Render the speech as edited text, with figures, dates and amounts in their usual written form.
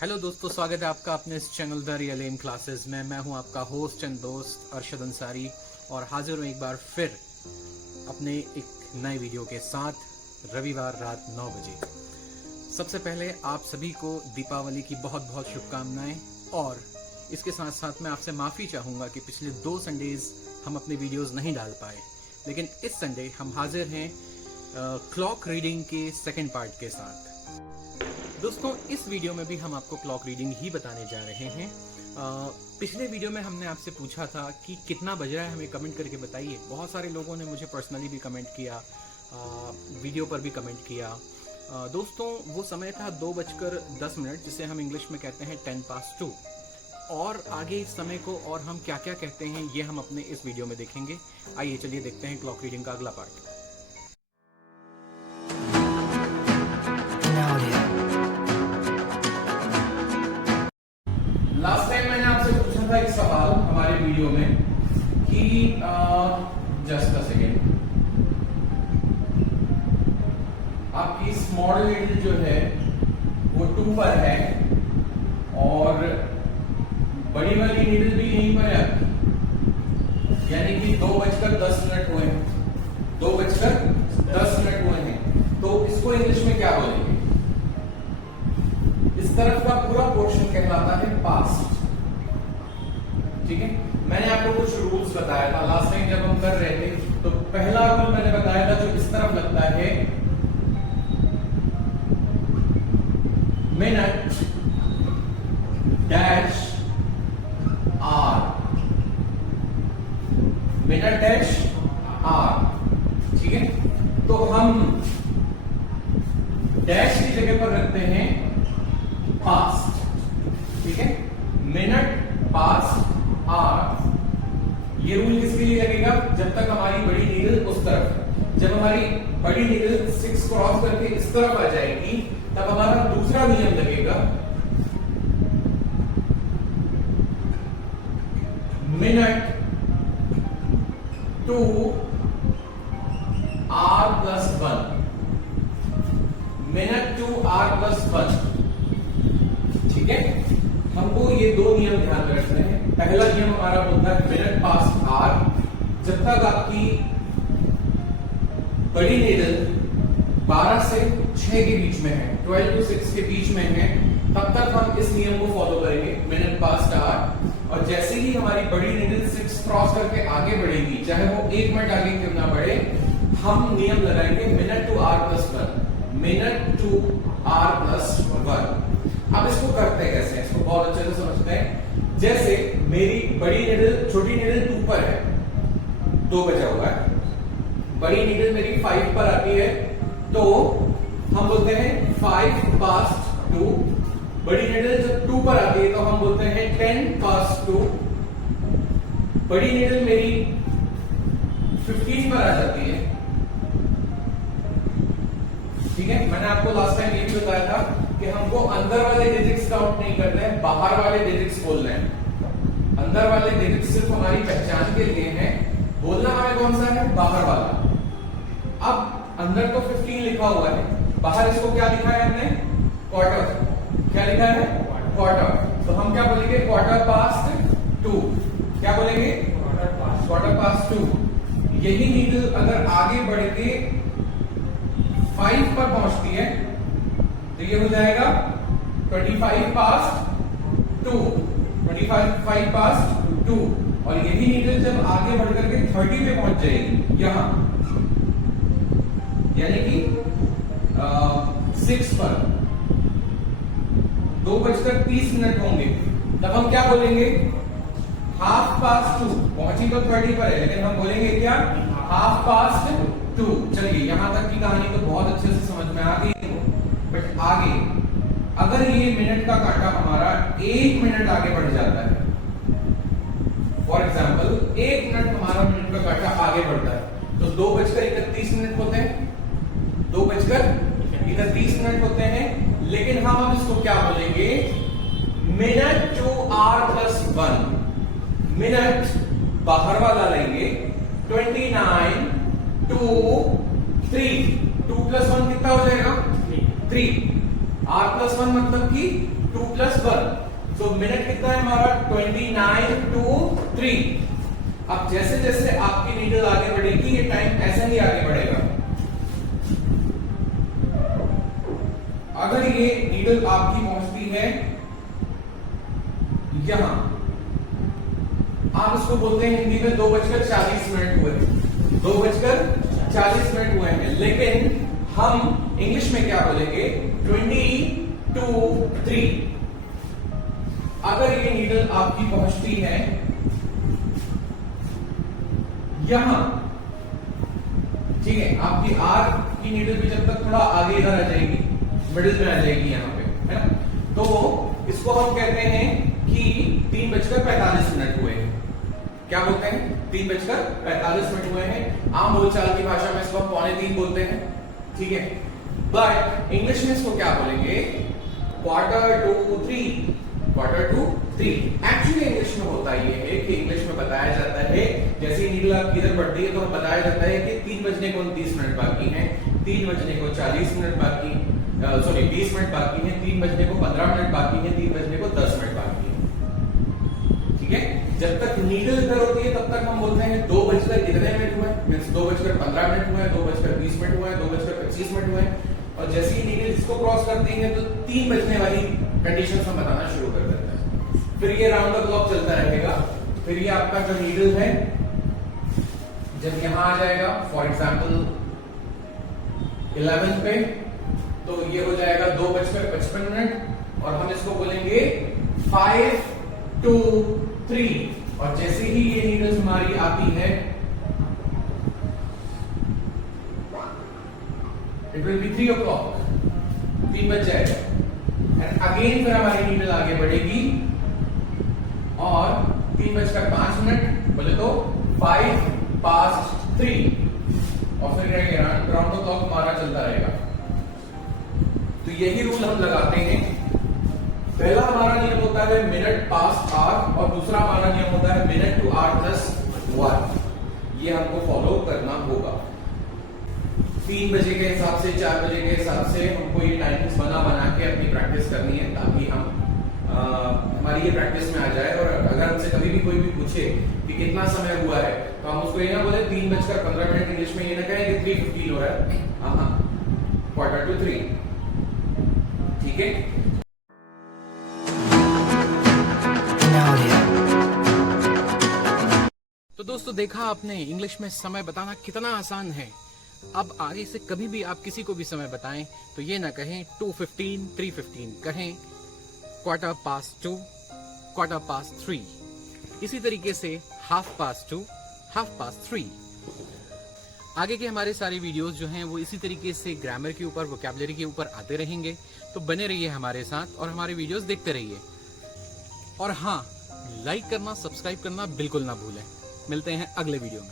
Hello दोस्तों, स्वागत है आपका अपने इस channel the real M classes में। मैं हूं आपका होस्ट एंड दोस्त अरशद अंसारी और हाजिर हूं एक बार फिर अपने एक नए वीडियो के साथ रविवार रात 9 बजे। सबसे पहले आप सभी को दीपावली की बहुत बहुत शुभकामनाएं और इसके साथ साथ मैं आपसे माफ़ी चाहूँगा कि पिछले 2 संडेज हम अपने वीडियोज़ नहीं डाल पाए, लेकिन इस संडे हम हाजिर हैं क्लॉक रीडिंग के सेकेंड पार्ट के साथ। दोस्तों, इस वीडियो में भी हम आपको क्लॉक रीडिंग ही बताने जा रहे हैं। पिछले वीडियो में हमने आपसे पूछा था कि कितना बज रहा है, हमें कमेंट करके बताइए। बहुत सारे लोगों ने मुझे पर्सनली भी कमेंट किया, वीडियो पर भी कमेंट किया। दोस्तों, वो समय था 2:10, जिसे हम इंग्लिश में कहते हैं 2:10। और आगे इस समय को और हम क्या क्या कहते हैं ये हम अपने इस वीडियो में देखेंगे। आइए चलिए देखते हैं क्लॉक रीडिंग का अगला पार्ट। लास्ट टाइम मैंने आपसे पूछा था एक सवाल हमारे वीडियो में कि जस्ट अ सेकेंड, आपकी स्मॉल नीडल जो है वो 2 पर है और बड़ी वाली नीडल भी यहीं पर है आपकी, यानी कि 2:10 हुए हैं। 2:10 हुए हैं, तो इसको इंग्लिश में क्या बोलेंगे? इस तरफ का पूरा पोर्शन कहलाता है पास्ट। ठीक है, मैंने आपको कुछ रूल्स बताया था लास्ट टाइम जब हम कर रहे थे। तो पहला रूल मैंने बताया था जो इस तरफ लगता है, minute dash R, minute dash R. ठीक है, तो हम डैश की जगह पर रखते हैं पास्ट। ठीक है, मिनट पास्ट आर। ये रूल किसके लिए लगेगा? जब तक हमारी बड़ी नीडल उस तरफ है। जब हमारी बड़ी नीडल 6 क्रॉस करके इस तरफ आ जाएगी तब हमारा दूसरा नियम लगेगा, minute to R+1, minute to R+1। ठीक है, हमको ये 2 नियम ध्यान में रखने हैं। पहला नियम हमारा बोलता है मिनट पास्ट आर। जब तक आपकी बड़ी नीडल 12 से 6 के बीच में है, 12 to 6 के बीच में है, तब तक हम इस नियम को फॉलो करेंगे, मिनट पास्ट आर। और जैसे ही हमारी बड़ी नीडल 6 क्रॉस करके आगे बढ़ेगी, चाहे वो 1 मिनट आगे क्यों ना बढ़े, हम नियम लगाएंगे minute to R+1, minute to R+1। अब इसको करते हैं कैसे? इसको बहुत अच्छे से समझते हैं। जैसे मेरी बड़ी नीडल, छोटी नीडल 2 पर है, 2 बजा हुआ है, बड़ी नीडल मेरी 5 पर आती है, तो हम बोलते हैं 5:2। बड़ी नीडल जब 2 पर आती है तो हम बोलते हैं 10:2। बड़ी नीडल मेरी 15 पर आ जाती है। ठीक है, मैंने आपको लास्ट टाइम ये भी बताया था कि हमको अंदर वाले डिजिट्स काउंट नहीं करने हैं, बाहर वाले डिजिट्स बोलने हैं। अंदर वाले डिजिट्स सिर्फ हमारी पहचान के लिए हैं, बोलना हमें कौन सा है? बाहर वाला। अब अंदर तो 15 लिखा हुआ है, बाहर इसको क्या लिखा है हमने? क्वार्टर। क्या लिखा है? क्वार्टर। तो हम क्या बोलेंगे? Quarter-past 2। क्या बोलेंगे? Quarter-past 2। यही नीडल अगर आगे बढ़ के 5 पर पहुंचती है तो ये हो जाएगा 25:2। 25:2। और यही नीडल जब आगे बढ़ करके 30 पे पहुंच जाएगी, यहां, यानी कि 6 पर 2:30 होंगे, तब हम क्या बोलेंगे? 2:30। पहुंची तो 30 पर है, लेकिन हम बोलेंगे क्या? 2:30। चलिए, यहां तक की कहानी तो बहुत अच्छे से समझ में आ गई, बट आगे अगर ये मिनट का कांटा हमारा 1 मिनट आगे बढ़ जाता है, फॉर एग्जाम्पल 1 मिनट हमारा मिनट का कांटा आगे बढ़ता है, तो 2:31 होते हैं, 2:31 होते हैं। लेकिन हम इसको क्या बोलेंगे? Minute to R+1। मिनट बाहर वाला लेंगे, 29 2 3, 2+1 कितना हो जाएगा? 3। r+1 मतलब कि 2+1, तो मिनट कितना है हमारा 29 to 3। अब जैसे जैसे आपकी नीडल आगे बढ़ेगी ये टाइम ऐसा ही आगे बढ़ेगा। अगर ये नीडल आपकी पहुंचती है यहां, आप इसको बोलते हैं हिंदी में 2:40 हुए, 2:40 हुए हैं, लेकिन हम इंग्लिश में क्या बोलेंगे 20 to 3। अगर ये नीडल आपकी पहुंचती है यहां, ठीक है, आपकी आर की नीडल भी जब तक थोड़ा आगे इधर आ जाएगी, मिडिल में आ जाएगी यहां पे, है ना, तो इसको हम कहते हैं कि 3:45 हुए हैं। क्या बोलते हैं 3:45 हुए हैं। आम बोलचाल की भाषा में इसको 2:45 बोलते हैं, ठीक है। बट इंग्लिश में इसको क्या बोलेंगे 2:45 एक्चुअली इंग्लिश में होता ये है कि इंग्लिश में बताया जाता है, जैसे ही नीडल आपकी इधर बढ़ती है तो बताया जाता है कि 3:29 बाकी हैं, 3:40 बाकी, सॉरी 20 मिनट बाकी है, 3:15 बाकी है, 3:10 बाकी है, ठीक है। जब तक नीडल इधर होती है तब तक हम बोलते हैं 2:15 हुए, मींस 2:15 हुए, 2:20 हुए, 2:25 हुए, और जैसे ही नीडल इसको क्रॉस करती है तो 3 बजने वाली कंडीशन हम बताना शुरू कर देते हैं। फिर ये राउंड द क्लॉक चलता रहेगा। फिर ये आपका जो नीडल है जब यहां आ जाएगा फॉर एग्जाम्पल 11 पे, तो ये हो जाएगा 2:55 और हम इसको बोलेंगे 5 to 3। और जैसे ही ये नीडल्स हमारी आती है इट विल बी 3 o'clock, 3 बज जाएगा, एंड अगेन फिर हमारी नीडल आगे बढ़ेगी और 3:05 बोले तो 3:05 और फिर राउंड द क्लॉक हमारा चलता रहेगा। तो यही रूल हम लगाते हैं। पहला हमारा नियम होता है मिनट पास्ट आर और दूसरा हमारा नियम होता है मिनट टू r+1। ये हमको फॉलो करना होगा। 3 बजे के हिसाब से, 4 बजे के हिसाब से हमको ये टाइमिंग्स बना के अपनी प्रैक्टिस करनी है, ताकि हम हमारी ये प्रैक्टिस में आ जाए। और अगर हमसे कभी भी कोई भी पूछे कि कितना समय हुआ है तो हम उसको ये ना बोले 3:15, इंग्लिश में ये ना कहें कि 3:15 हो रहा है, हाँ 2:45, ठीक है। तो दोस्तों देखा आपने इंग्लिश में समय बताना कितना आसान है। अब आगे से कभी भी आप किसी को भी समय बताएं तो ये ना कहें 2:15, 3:15, कहें 2:15, 2:15। इसी तरीके से 2:30, 2:30। आगे के हमारे सारे वीडियोस जो हैं वो इसी तरीके से ग्रामर के ऊपर, वोकैबुलरी के ऊपर आते रहेंगे। तो बने रहिए हमारे साथ और हमारे वीडियोस देखते रहिए। और हाँ, लाइक करना, सब्सक्राइब करना बिल्कुल ना भूलें। मिलते हैं अगले वीडियो में।